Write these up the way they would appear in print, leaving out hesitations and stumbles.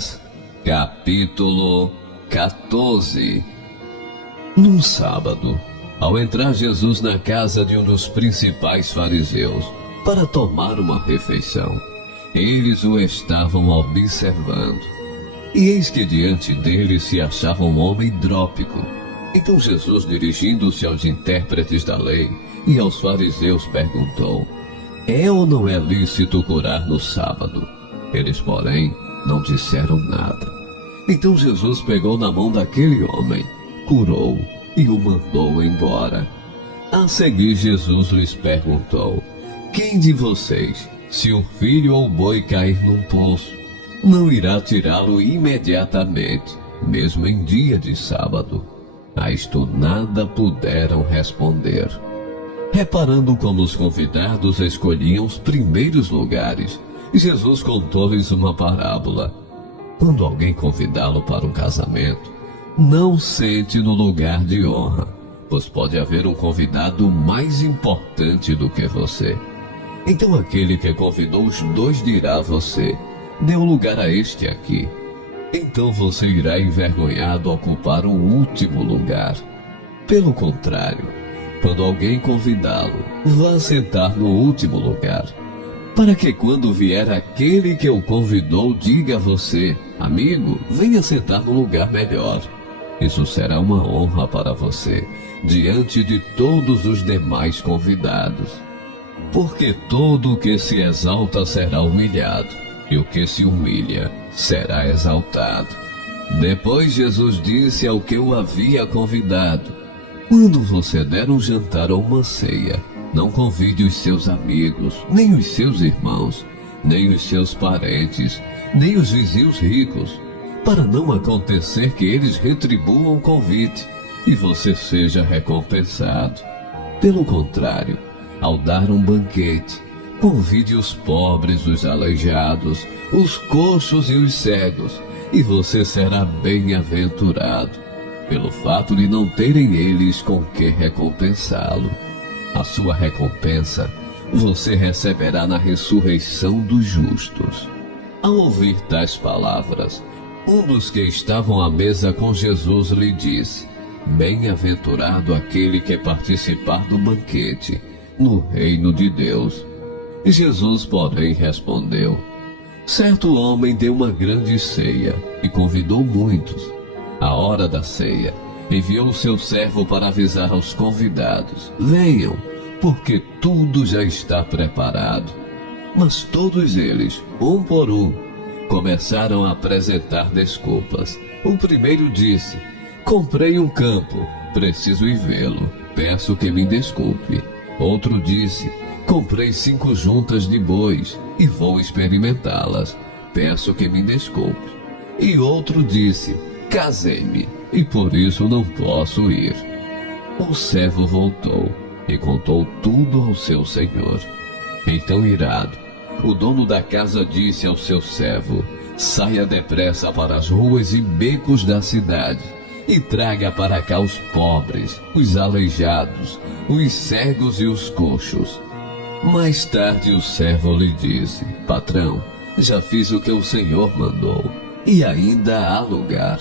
Lucas, capítulo 14. Num sábado, ao entrar Jesus na casa de um dos principais fariseus para tomar uma refeição, eles o estavam observando. E eis que diante dele se achava um homem hidrópico. Então Jesus, dirigindo-se aos intérpretes da lei e aos fariseus, perguntou: é ou não é lícito curar no sábado? Eles, porém, não disseram nada. Então Jesus pegou na mão daquele homem, curou e o mandou embora. A seguir, Jesus lhes perguntou: quem de vocês, se um filho ou boi cair num poço, não irá tirá-lo imediatamente, mesmo em dia de sábado? A isto nada puderam responder. Reparando como os convidados escolhiam os primeiros lugares, Jesus contou-lhes uma parábola. Quando alguém convidá-lo para um casamento, não sente no lugar de honra, pois pode haver um convidado mais importante do que você. Então aquele que convidou os dois dirá a você: dê o lugar a este aqui. Então você irá envergonhado ocupar o último lugar. Pelo contrário, quando alguém convidá-lo, vá sentar no último lugar, para que quando vier aquele que o convidou, diga a você: amigo, venha sentar no lugar melhor. Isso será uma honra para você, diante de todos os demais convidados. Porque todo o que se exalta será humilhado, e o que se humilha será exaltado. Depois Jesus disse ao que o havia convidado: quando você der um jantar ou uma ceia, não convide os seus amigos, nem os seus irmãos, nem os seus parentes, nem os vizinhos ricos, para não acontecer que eles retribuam o convite e você seja recompensado. Pelo contrário, ao dar um banquete, convide os pobres, os aleijados, os coxos e os cegos, e você será bem-aventurado, pelo fato de não terem eles com que recompensá-lo. A sua recompensa você receberá na ressurreição dos justos. Ao ouvir tais palavras, um dos que estavam à mesa com Jesus lhe disse: bem-aventurado aquele que participar do banquete no reino de Deus. Jesus, porém, respondeu: certo homem deu uma grande ceia e convidou muitos. À hora da ceia, enviou o seu servo para avisar aos convidados: venham, porque tudo já está preparado. Mas todos eles, um por um, começaram a apresentar desculpas. O primeiro disse: comprei um campo, preciso ir vê-lo, peço que me desculpe. Outro disse: comprei 5 juntas de bois e vou experimentá-las, peço que me desculpe. E outro disse: casei-me e por isso não posso ir. O servo voltou e contou tudo ao seu senhor. Então, irado, o dono da casa disse ao seu servo: saia depressa para as ruas e becos da cidade e traga para cá os pobres, os aleijados, os cegos e os coxos. Mais tarde o servo lhe disse: patrão, já fiz o que o senhor mandou e ainda há lugar.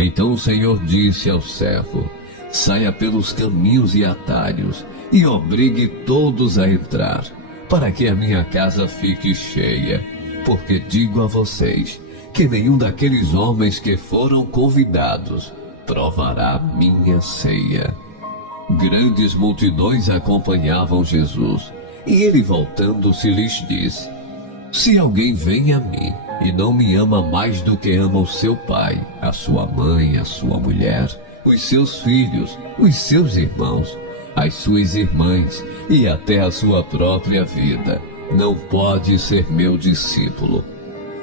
Então o senhor disse ao servo: saia pelos caminhos e atalhos e obrigue todos a entrar, para que a minha casa fique cheia, porque digo a vocês que nenhum daqueles homens que foram convidados provará a minha ceia. Grandes multidões acompanhavam Jesus, e ele, voltando-se, lhes disse: se alguém vem a mim e não me ama mais do que ama o seu pai, a sua mãe, a sua mulher, os seus filhos, os seus irmãos, as suas irmãs e até a sua própria vida, não pode ser meu discípulo.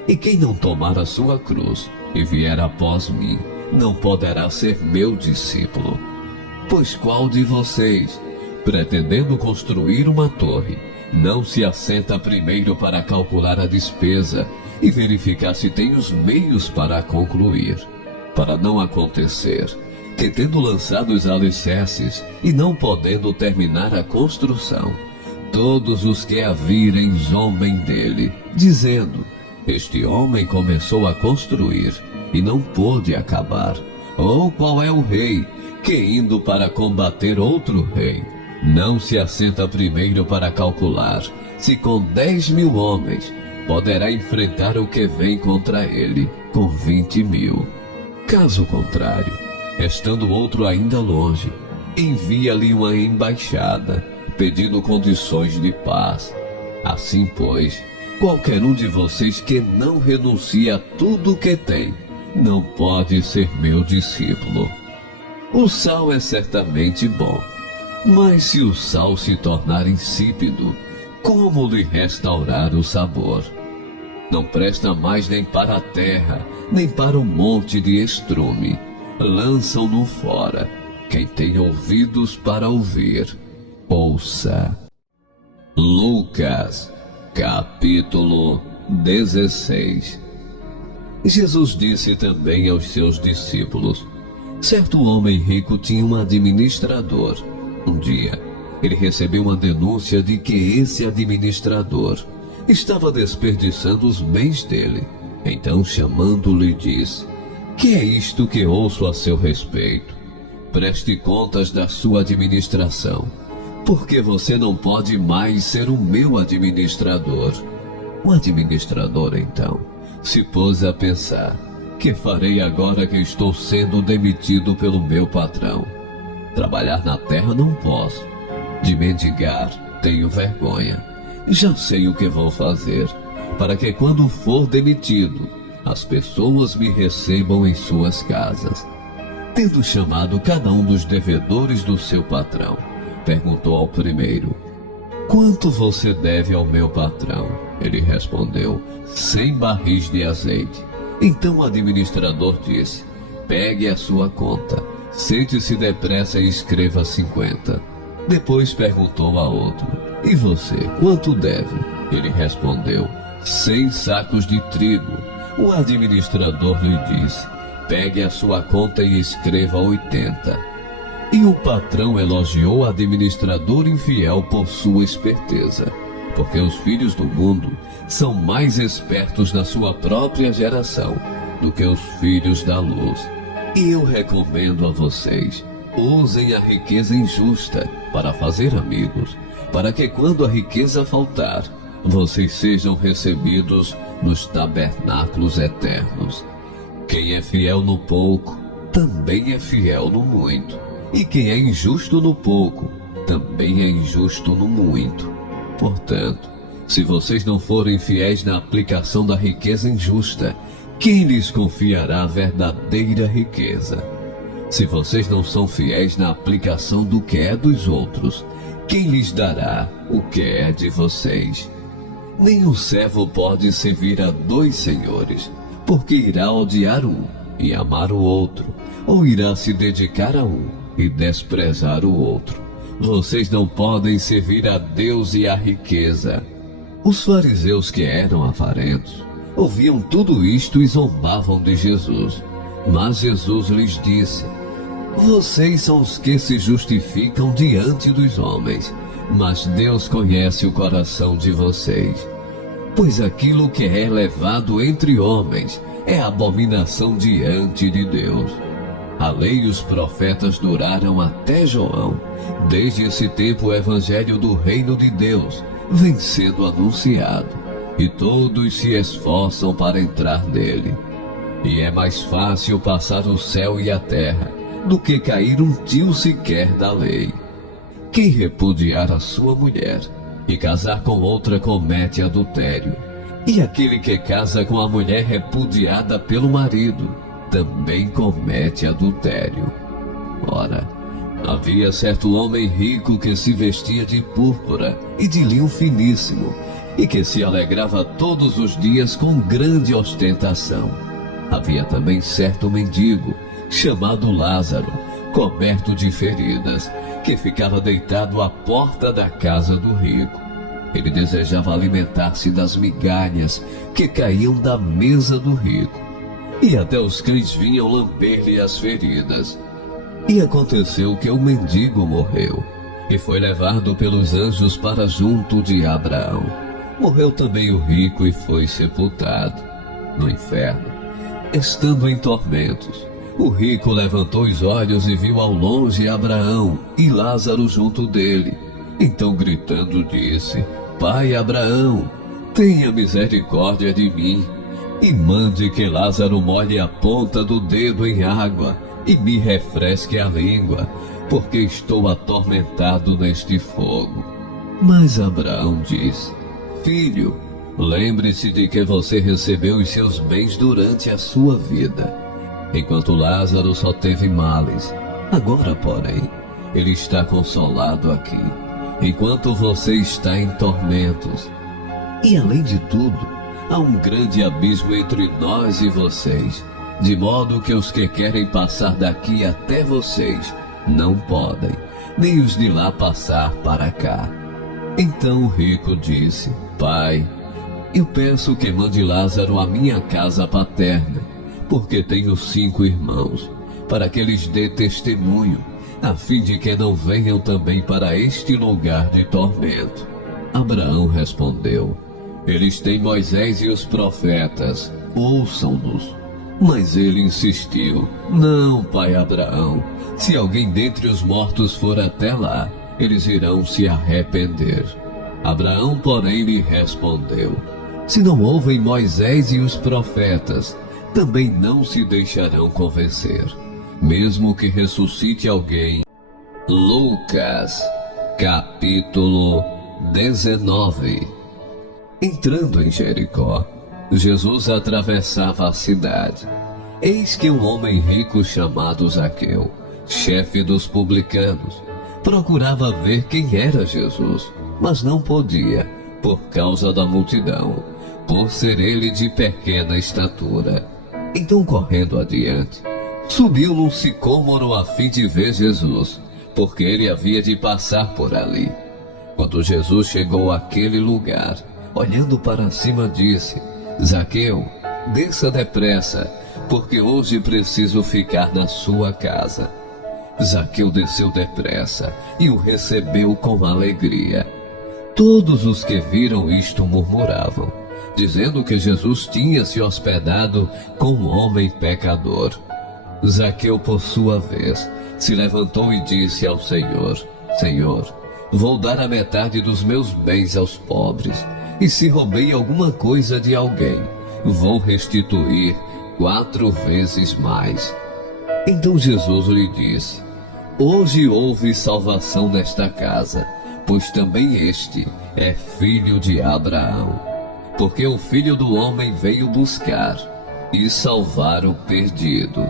E quem não tomar a sua cruz e vier após mim, não poderá ser meu discípulo. Pois qual de vocês, pretendendo construir uma torre, não se assenta primeiro para calcular a despesa e verificar se tem os meios para concluir? Para não acontecer que, tendo lançado os alicerces e não podendo terminar a construção, todos os que a virem zombem dele, dizendo: Este homem começou a construir e não pôde acabar. Ou qual é o rei que, indo para combater outro rei, não se assenta primeiro para calcular se com 10.000 homens poderá enfrentar o que vem contra ele com 20.000? Caso contrário, estando outro ainda longe, envia-lhe uma embaixada, pedindo condições de paz. Assim, pois, qualquer um de vocês que não renuncia a tudo o que tem, não pode ser meu discípulo. O sal é certamente bom, mas se o sal se tornar insípido, como lhe restaurar o sabor? Não presta mais nem para a terra, nem para o monte de estrume. Lançam-no fora. Quem tem ouvidos para ouvir, ouça. Lucas, capítulo 16. Jesus disse também aos seus discípulos: certo homem rico tinha um administrador. Um dia, ele recebeu uma denúncia de que esse administrador estava desperdiçando os bens dele. Então, chamando-lhe, disse: que é isto que ouço a seu respeito? Preste contas da sua administração, porque você não pode mais ser o meu administrador. O administrador, então, se pôs a pensar: que farei agora que estou sendo demitido pelo meu patrão? Trabalhar na terra não posso. De mendigar, tenho vergonha. Já sei o que vou fazer, para que quando for demitido, as pessoas me recebam em suas casas. Tendo chamado cada um dos devedores do seu patrão, perguntou ao primeiro: quanto você deve ao meu patrão? Ele respondeu: 100 barris de azeite. Então o administrador disse: pegue a sua conta, sente-se depressa e escreva 50. Depois perguntou a outro: e você, quanto deve? Ele respondeu: 100 sacos de trigo. O administrador lhe disse: pegue a sua conta e escreva 80. E o patrão elogiou o administrador infiel por sua esperteza, porque os filhos do mundo são mais espertos na sua própria geração do que os filhos da luz. E eu recomendo a vocês: usem a riqueza injusta para fazer amigos, para que quando a riqueza faltar, vocês sejam recebidos nos tabernáculos eternos. Quem é fiel no pouco, também é fiel no muito. E quem é injusto no pouco, também é injusto no muito. Portanto, se vocês não forem fiéis na aplicação da riqueza injusta, quem lhes confiará a verdadeira riqueza? Se vocês não são fiéis na aplicação do que é dos outros, quem lhes dará o que é de vocês? Nem o servo pode servir a 2 senhores, porque irá odiar um e amar o outro, ou irá se dedicar a um e desprezar o outro. Vocês não podem servir a Deus e à riqueza. Os fariseus, que eram avarentos, ouviam tudo isto e zombavam de Jesus. Mas Jesus lhes disse: vocês são os que se justificam diante dos homens, mas Deus conhece o coração de vocês. Pois aquilo que é elevado entre homens é abominação diante de Deus. A lei e os profetas duraram até João. Desde esse tempo o evangelho do reino de Deus vem sendo anunciado, e todos se esforçam para entrar nele. E é mais fácil passar o céu e a terra do que cair um tio sequer da lei. Quem repudiar a sua mulher e casar com outra comete adultério. E aquele que casa com a mulher repudiada pelo marido também comete adultério. Ora, havia certo homem rico que se vestia de púrpura e de linho finíssimo, e que se alegrava todos os dias com grande ostentação. Havia também certo mendigo, chamado Lázaro, coberto de feridas, que ficava deitado à porta da casa do rico. Ele desejava alimentar-se das migalhas que caíam da mesa do rico, e até os cães vinham lamber-lhe as feridas. E aconteceu que o mendigo morreu, e foi levado pelos anjos para junto de Abraão. Morreu também o rico e foi sepultado no inferno, estando em tormentos. O rico levantou os olhos e viu ao longe Abraão e Lázaro junto dele. Então, gritando, disse: Pai Abraão, tenha misericórdia de mim e mande que Lázaro molhe a ponta do dedo em água e me refresque a língua, porque estou atormentado neste fogo. Mas Abraão disse: Filho, lembre-se de que você recebeu os seus bens durante a sua vida, enquanto Lázaro só teve males. Agora, porém, ele está consolado aqui, enquanto você está em tormentos. E além de tudo, há um grande abismo entre nós e vocês, de modo que os que querem passar daqui até vocês não podem, nem os de lá passar para cá. Então o rico disse: Pai, eu peço que mande Lázaro à minha casa paterna, porque tenho 5 irmãos, para que lhes dê testemunho, a fim de que não venham também para este lugar de tormento. Abraão respondeu: Eles têm Moisés e os profetas, ouçam-nos. Mas ele insistiu: Não, pai Abraão, se alguém dentre os mortos for até lá, eles irão se arrepender. Abraão, porém, lhe respondeu: Se não ouvem Moisés e os profetas, também não se deixarão convencer, mesmo que ressuscite alguém. Lucas, capítulo 19. Entrando em Jericó, Jesus atravessava a cidade. Eis que um homem rico chamado Zaqueu, chefe dos publicanos, procurava ver quem era Jesus, mas não podia, por causa da multidão, por ser ele de pequena estatura. Então, correndo adiante, subiu num sicômoro a fim de ver Jesus, porque ele havia de passar por ali. Quando Jesus chegou àquele lugar, olhando para cima, disse: Zaqueu, desça depressa, porque hoje preciso ficar na sua casa. Zaqueu desceu depressa e o recebeu com alegria. Todos os que viram isto murmuravam, dizendo que Jesus tinha se hospedado com um homem pecador. Zaqueu, por sua vez, se levantou e disse ao Senhor: Senhor, vou dar a metade dos meus bens aos pobres, e se roubei alguma coisa de alguém, vou restituir 4 vezes mais. Então Jesus lhe disse: Hoje houve salvação nesta casa, pois também este é filho de Abraão. Porque o Filho do Homem veio buscar e salvar o perdido.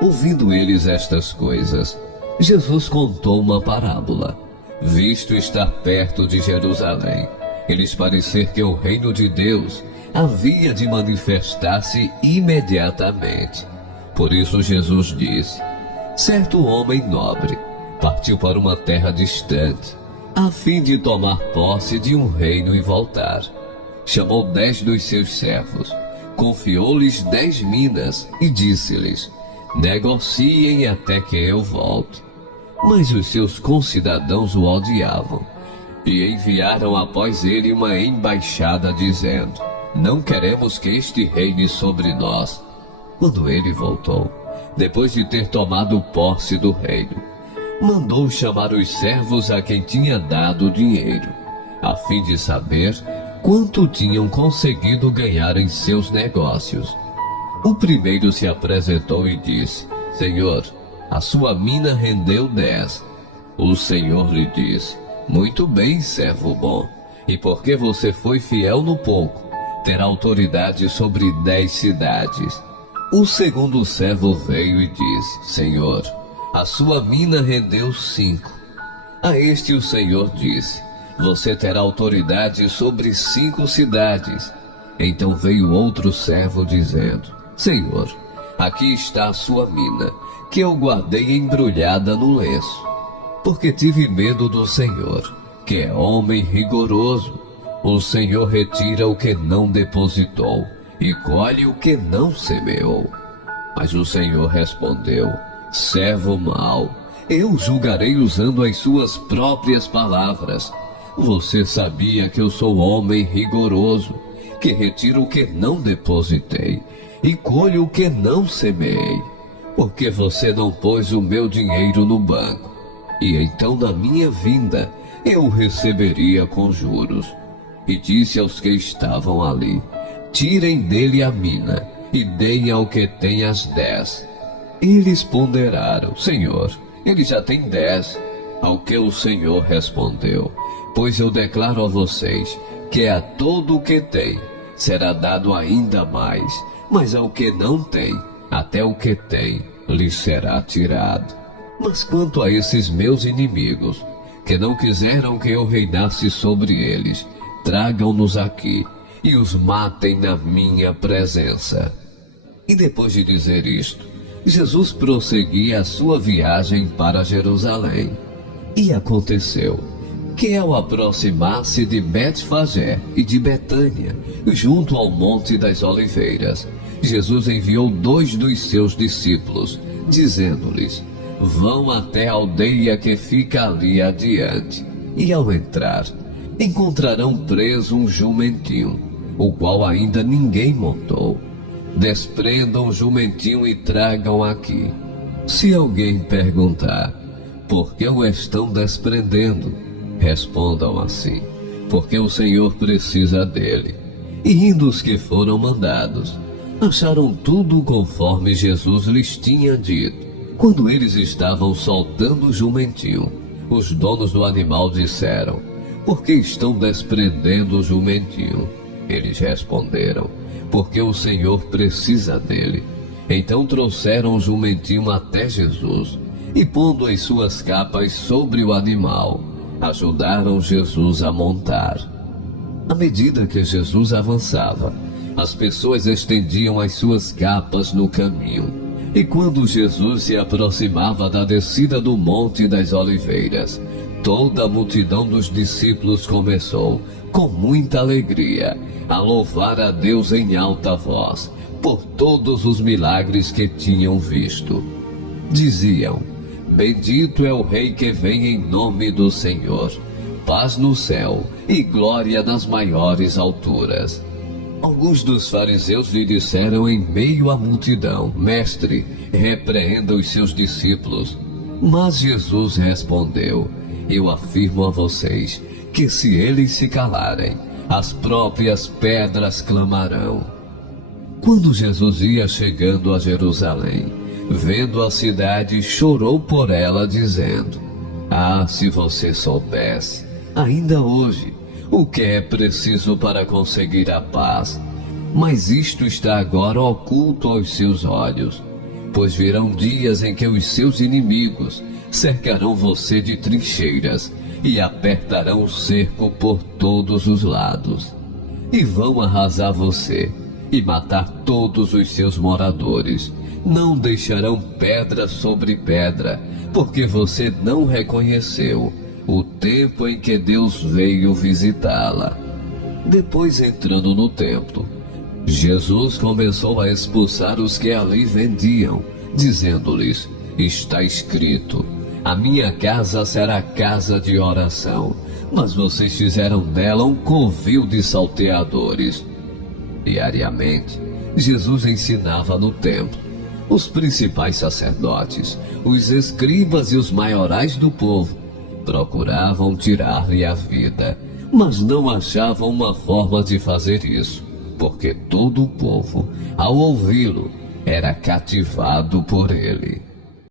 Ouvindo eles estas coisas, Jesus contou uma parábola, visto estar perto de Jerusalém, e lhes parecer que o reino de Deus havia de manifestar-se imediatamente. Por isso Jesus disse: Certo homem nobre partiu para uma terra distante, a fim de tomar posse de um reino e voltar. Chamou 10 dos seus servos, confiou-lhes 10 minas e disse-lhes: Negociem até que eu volte. Mas os seus concidadãos o odiavam e enviaram após ele uma embaixada dizendo: Não queremos que este reine sobre nós. Quando ele voltou, depois de ter tomado posse do reino, mandou chamar os servos a quem tinha dado o dinheiro, a fim de saber quanto tinham conseguido ganhar em seus negócios. O primeiro se apresentou e disse: Senhor, a sua mina rendeu 10. O Senhor lhe disse: Muito bem, servo bom, e porque você foi fiel no pouco, terá autoridade sobre 10 cidades. O segundo servo veio e disse: Senhor, a sua mina rendeu 5. A este o Senhor disse: Você terá autoridade sobre 5 cidades. Então veio outro servo dizendo: Senhor, aqui está a sua mina, que eu guardei embrulhada no lenço, porque tive medo do Senhor, que é homem rigoroso. O Senhor retira o que não depositou e colhe o que não semeou. Mas o Senhor respondeu: Servo mau, eu julgarei usando as suas próprias palavras. Você sabia que eu sou homem rigoroso, que retiro o que não depositei e colho o que não semeei. Porque você não pôs o meu dinheiro no banco, e então na minha vinda eu o receberia com juros. E disse aos que estavam ali: tirem dele a mina e deem ao que tem as 10. Eles ponderaram: Senhor, ele já tem 10. Ao que o Senhor respondeu: pois eu declaro a vocês que a todo o que tem será dado ainda mais, mas ao que não tem, até o que tem lhe será tirado. Mas quanto a esses meus inimigos, que não quiseram que eu reinasse sobre eles, tragam-nos aqui e os matem na minha presença. E depois de dizer isto, Jesus prosseguia a sua viagem para Jerusalém. E aconteceu que, ao aproximar-se de Betfagé e de Betânia, junto ao Monte das Oliveiras, Jesus enviou 2 dos seus discípulos, dizendo-lhes: vão até a aldeia que fica ali adiante, e ao entrar, encontrarão preso um jumentinho, o qual ainda ninguém montou. Desprendam o jumentinho e tragam aqui. Se alguém perguntar: por que o estão desprendendo? Respondam assim: porque o Senhor precisa dele. E indo os que foram mandados, acharam tudo conforme Jesus lhes tinha dito. Quando eles estavam soltando o jumentinho, os donos do animal disseram: por que estão desprendendo o jumentinho? Eles responderam: porque o Senhor precisa dele. Então trouxeram o jumentinho até Jesus, e pondo as suas capas sobre o animal, ajudaram Jesus a montar. À medida que Jesus avançava, as pessoas estendiam as suas capas no caminho. E quando Jesus se aproximava da descida do Monte das Oliveiras, toda a multidão dos discípulos começou, com muita alegria, a louvar a Deus em alta voz, por todos os milagres que tinham visto. Diziam: bendito é o Rei que vem em nome do Senhor, paz no céu e glória nas maiores alturas. Alguns dos fariseus lhe disseram em meio à multidão: mestre, repreenda os seus discípulos. Mas Jesus respondeu: eu afirmo a vocês que se eles se calarem, as próprias pedras clamarão. Quando Jesus ia chegando a Jerusalém, vendo a cidade, chorou por ela, dizendo: ah, se você soubesse, ainda hoje, o que é preciso para conseguir a paz. Mas isto está agora oculto aos seus olhos, pois virão dias em que os seus inimigos cercarão você de trincheiras e apertarão o cerco por todos os lados. E vão arrasar você e matar todos os seus moradores. Não deixarão pedra sobre pedra, porque você não reconheceu o tempo em que Deus veio visitá-la. Depois, entrando no templo, Jesus começou a expulsar os que ali vendiam, dizendo-lhes: está escrito, a minha casa será casa de oração, mas vocês fizeram dela um covil de salteadores. Diariamente, Jesus ensinava no templo. Os principais sacerdotes, os escribas e os maiorais do povo procuravam tirar-lhe a vida, mas não achavam uma forma de fazer isso, porque todo o povo, ao ouvi-lo, era cativado por ele.